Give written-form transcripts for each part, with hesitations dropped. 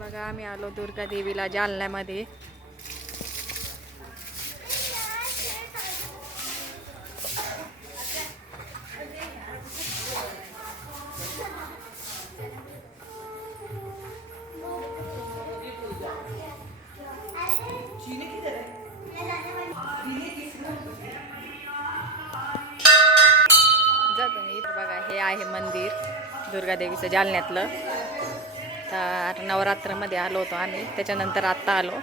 बघा आम्ही आलो दुर्गा देवीला जालन्यामध्ये. बघा हे आहे मंदिर दुर्गा देवीचं जालन्यातलं. तर नवरात्रमध्ये आलो होतो आम्ही, त्याच्यानंतर आत्ता आलो.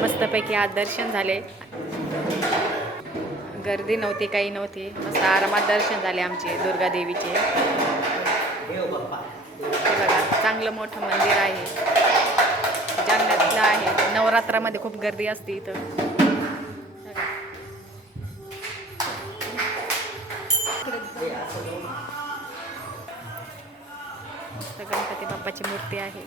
मस्तपैकी आज दर्शन झाले. गर्दी नव्हती, काही नव्हती. मस्त आरामात दर्शन झाले आमचे दुर्गा देवीचे. बघा चांगलं मोठं मंदिर आहे, जालन्यातलं आहे. नवरात्रामध्ये खूप गर्दी असते इथं. गणपती बाप्पाची मूर्ती आहे.